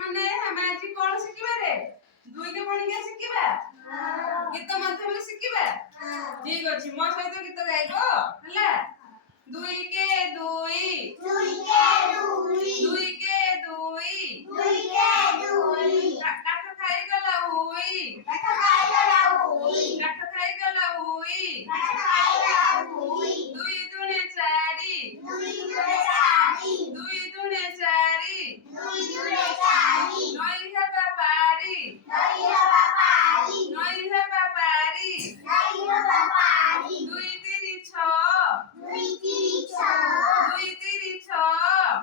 ମାନେ ଆମେ ଆଜି କଣ ଶିଖିବା ରେ? ଦୁଇ କେ ପଢିକି ଶିଖିବା। ଗୀତ ମାଧ୍ୟମରେ ଶିଖିବା। ଠିକ ଅଛି ମୋ ସହିତ ଗୀତ ଗାଇବ ହେଲା। ଦୁଇ କେ ଦୁଇ ଦୁଇ କେ ଦୁଇ ଦୁଇ କେ ଦୁଇ ଦୁଇ କେ ଦୁଇ କାଠ ଖାଇଗଲା ହୁଇ କାଠ ଖାଇଗଲା ହୁଇ କାଠ ଖାଇଗଲା ହୁଇ କାଠ ଖାଇଗଲା ହୁଇ ଦୁଇ ଦୁणे ଚାରି ଦୁଇ ଦୁणे ଚାରି ଦୁଇ ଦୁणे ଚାରି ଦୁଇ ଦୁणे ଚାରି ନଈ ହେବା ପାରି ନଈ ହେବା ପାରି ନଈ ହେବା ପାରି ନଈ ହେବା ପାରି ଦୁଇ ତିନି ଛଅ ଦୁଇ ତିନି ଛଅ ଦୁଇ ତିନି ଛଅ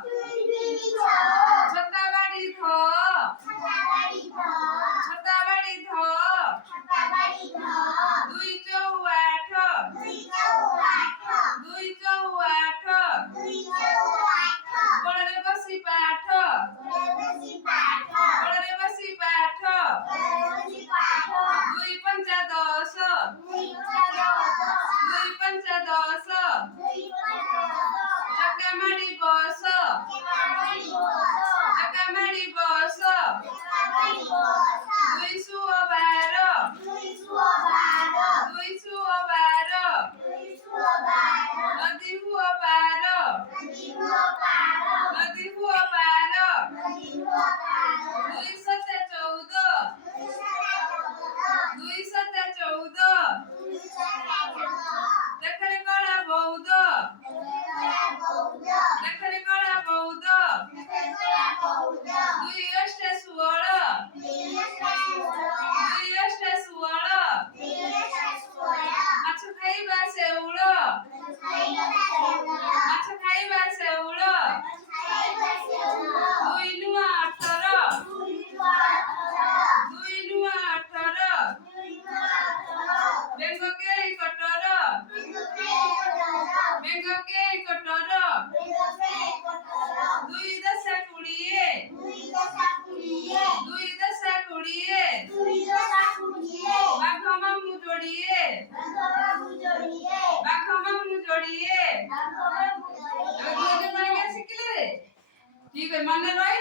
ଦୁଇ ତିନି ଛଅ ଛତା ବାଡ଼ି ଧ ଛତା ବାଡ଼ି ଧ ଛତା ବାଡ଼ି ଧ ଛତା ବାଡ଼ି ଧ ଦୁଇ ଚଉ ଆଠ ଦୁଇ ଚଉ ଆଠ ଦୁଇ ଚଉ ଆଠ ଦୁଇ ଚଉ ଆଠ କୋଳରେ ବସି ପାଠ କୋଳରେ ବସି ପାଠ କୋଳରେ ବସି ପାଠ କୋଳରେ ବସି ପାଠ ଦୁଇ ପଞ୍ଚା ଦଶ ଦୁଇ ପଞ୍ଚା ଦଶ ଦୁଇ ପଞ୍ଚା ଦଶ ଦୁଇ ପଞ୍ଚା ଦଶ ଚକା ମାଡ଼ି ବସ ଚକା ମାଡ଼ି ବସ ଚକା ମାଡ଼ି ବସ ଚକା ମାଡ଼ି ବସ ଦୁଇ ସୁଅ ବାର ଦୁଇ ସୁଅ ବାର ଦୁଇ ସୁଅ ବାର ଦୁଇ ସୁଅ ବାର ନଦୀ ହୁଅ ପାର ନଦୀ ହୁଅ ପାର ନଦୀ ହୁଅ ପାର ନଦୀ ହୁଅ ପାର ଦୁଇ ସତେ ଚଉଦ ଦୁଇ ସତେ ଚଉଦ ଦୁଇ ସତେ ଚଉଦ ଦୁଇ ସତେ ଚଉଦ ଦେଖରେ କଳା ବଉଦ ଦେଖରେ କଳା ବଉଦ ଦେଖରେ କଳା ବଉଦ ଦୁଇ ଅଷ୍ଟେ ଷୋହଳ ଦୁଇ ଅଷ୍ଟେ ଷୋହଳ ଦୁଇ ଅଷ୍ଟେ ଷୋହଳ ଦୁଇ ଅଷ୍ଟେ ଷୋହଳ ମାଛ ଖାଇବା ଶେଉଳ ମାଛ ଖାଇବା ଶେଉଳ ଦୁଇ ନୂଆ 18 ଦୁଇ ନୂଆ 18 ବେଙ୍ଗ କେଇ କଟର ବେଙ୍ଗ କେଇ କଟର ଦୁଇ ଦଶ 20 ଦୁଇ ଦଶ 20 ବାଘ ମାମୁଁ ଯୋଡ଼ିଏ ବାଘ ମାମୁଁ ଯୋଡ଼ିଏ ଶିଖିଲେ ଠିକ ମନେ ରହି